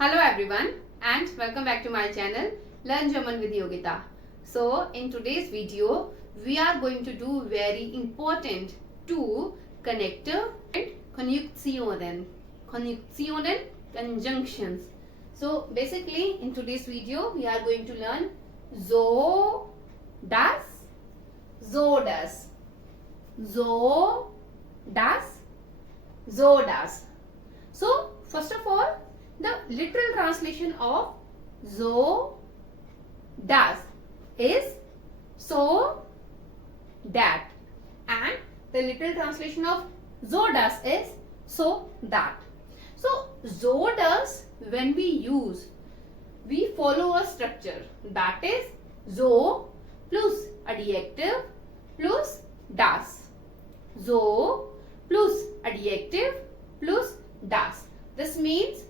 Hello everyone and welcome back to my channel Learn German with Yogeeta. So in today's video we are going to do very important two connector and Konjunktionen. Konjunktionen, conjunctions. So basically in today's video we are going to learn so, das, so, das, So first of all, the literal translation of so das is so that, and the literal translation of so das is so that. So das, when we use, we follow a structure, that is so plus adjective plus das. So plus adjective plus das. This means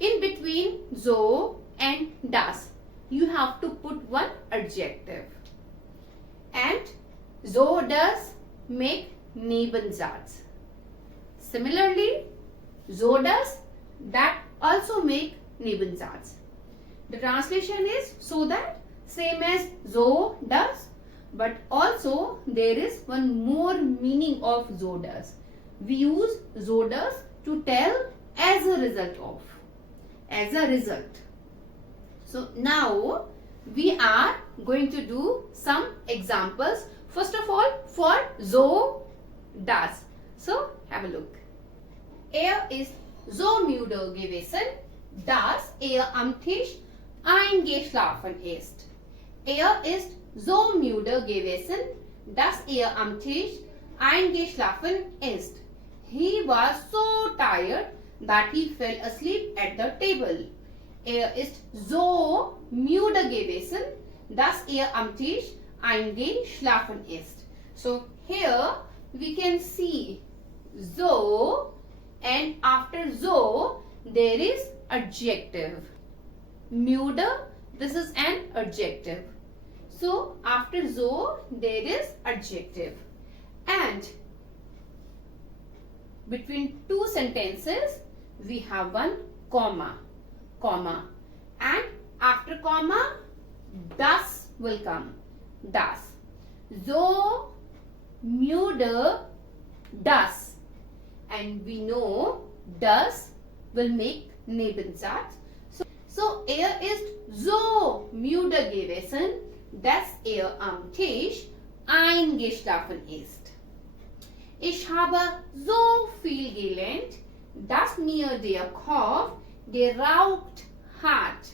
in between so and das, you have to put one adjective. And so does make Nebensatz. Similarly, so does that also make Nebensatz. The translation is so that, same as so does, but also there is one more meaning of so does. We use so does to tell as a result of. So now we are going to do some examples. First of all, for so das. So have a look. Ist so müde gewesen, dass am Tisch eingeschlafen ist. Ist so müde gewesen, dass am Tisch eingeschlafen ist. He was so tired that he fell asleep at the table. Ist so müde gewesen, dass am Tisch eingeschlafen ist. So here we can see so, and after so there is adjective. Müde, this is an adjective. So after so there is adjective. And between two sentences we have one comma, and after comma das will come. Das. So müde das, and we know das will make Nebensatz. So ist so müde gewesen, dass am Tisch eingeschlafen ist. Ich habe so viel gelernt, dass mir der Kopf geraucht hat.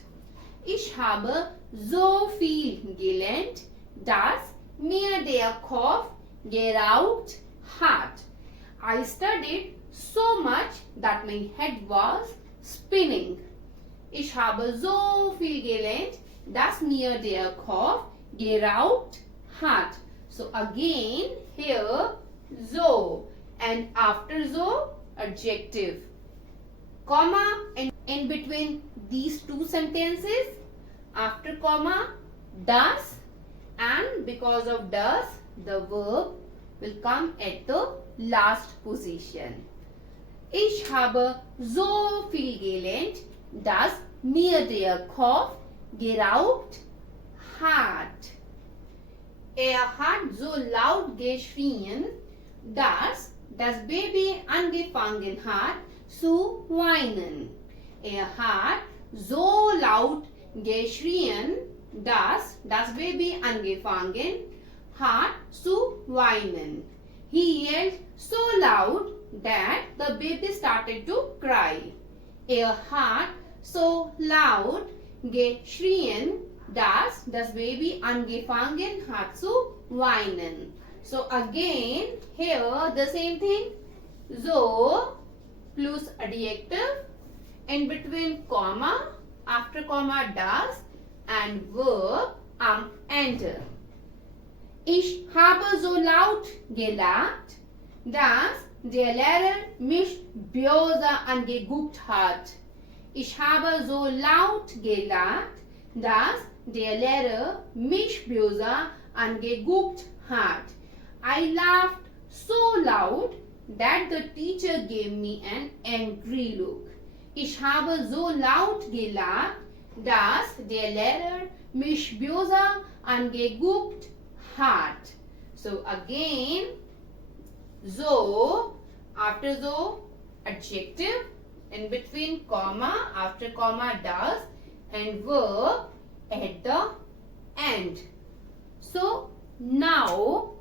Ich habe so viel gelernt, dass mir der Kopf geraucht hat. I studied so much that my head was spinning. Ich habe so viel gelernt, dass mir der Kopf geraucht hat. So again here so, and after so adjective, comma, and in between these two sentences after comma das, and because of das the verb will come at the last position. Ich habe so viel gelernt, dass mir der Kopf geraucht hat. Hat so laut geschrien, dass das Baby angefangen hat zu weinen. Hat so laut geschrien, dass das Baby angefangen hat zu weinen. He yelled so loud that the baby started to cry. Hat so laut geschrien, dass das Baby angefangen hat zu weinen. So again here the same thing, so plus adjective, in between comma, after comma das, and verb am Ende. Ich habe so laut gelacht, dass der Lehrer mich böse angeguckt hat. Ich habe so laut gelacht, dass der Lehrer mich böse angeguckt hat. I laughed so loud that the teacher gave me an angry look. Ich habe so laut gelacht, dass der Lehrer mich böse angeguckt hat. So again, so, after so, adjective, in between comma, after comma das, and verb at the end. So now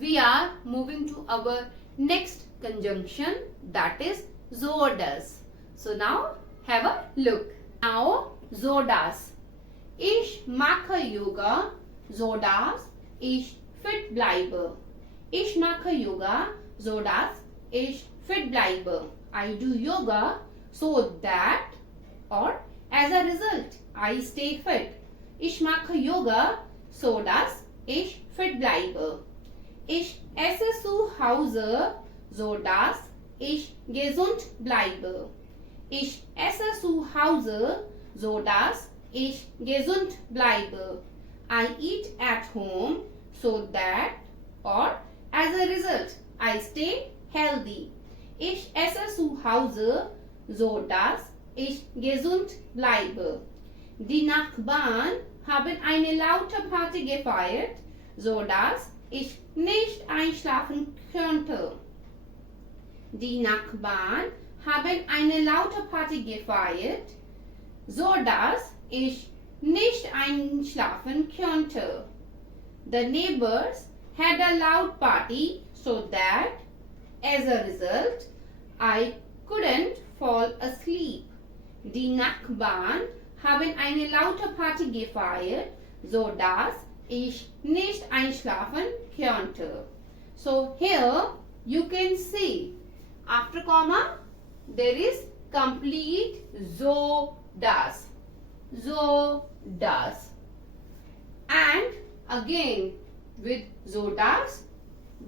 we are moving to our next conjunction, that is Sodass. So now have a look. Now Sodass. Ich mache Yoga, sodass ich fit bleibe. Ich mache Yoga, sodass ich fit bleibe. I do yoga so that or as a result I stay fit. Ich mache Yoga, sodass ich fit bleibe. Ich esse zu Hause, sodass ich gesund bleibe. Ich esse zu Hause, sodass ich gesund bleibe. I eat at home so that or as a result I stay healthy. Ich esse zu Hause, sodass ich gesund bleibe. Die Nachbarn haben eine laute Party gefeiert, sodass ich nicht einschlafen konnte. Die Nachbarn haben eine laute Party gefeiert, sodass ich nicht einschlafen konnte. The neighbors had a loud party so that as a result I couldn't fall asleep. Die Nachbarn haben eine laute Party gefeiert, sodass ich nicht einschlafen konnte. So here you can see after comma there is complete Sodass. Sodass. And again with Sodass,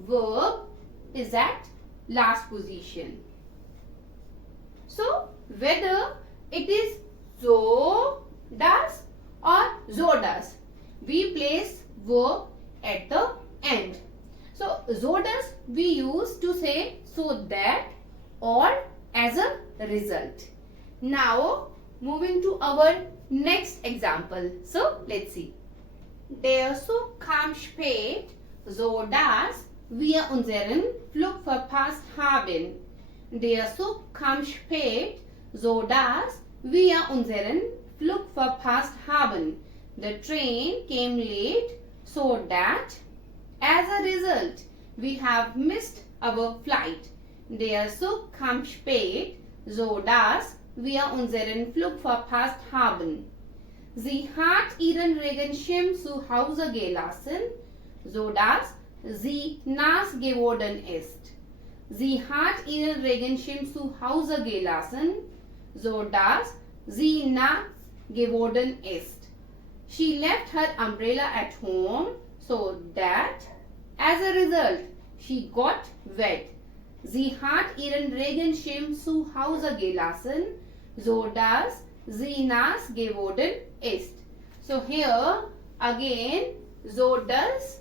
verb is at last position. So whether it is Sodass or Sodass, we place verb at the end. So Sodass we use to say so that or as a result. Now moving to our next example. So let's see. Der Zug kam spät, sodass wir unseren Flug verpasst haben. Der Zug kam spät, sodass wir unseren Flug verpasst haben. The train came late so that as a result we have missed our flight. Der Zug kam spät, sodass wir unseren Flug verpasst haben. Sie hat ihren Regenschirm zu Hause gelassen, sodass sie nass geworden ist. Sie hat ihren Regenschirm zu Hause gelassen, sodass sie nass geworden ist. She left her umbrella at home so that as a result she got wet. Sie hat ihren Regenschirm zu Hause gelassen, sodass sie nass geworden ist. So here again Sodass,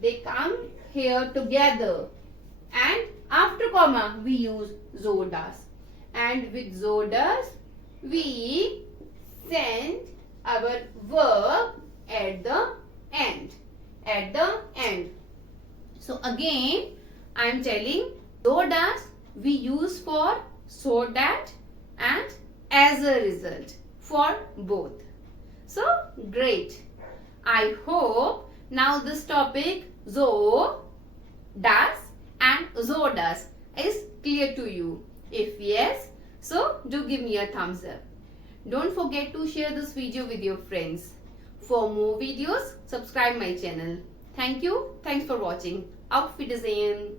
they come here together and after comma we use Sodass, and with Sodass we send our verb at the end. So again I am telling Sodass we use for so that and as a result for both. So great. I hope now this topic Sodass and Sodass is clear to you. If yes, so do give me a thumbs up. Don't forget to share this video with your friends. For more videos, subscribe my channel. Thank you. Thanks for watching. Auf Wiedersehen.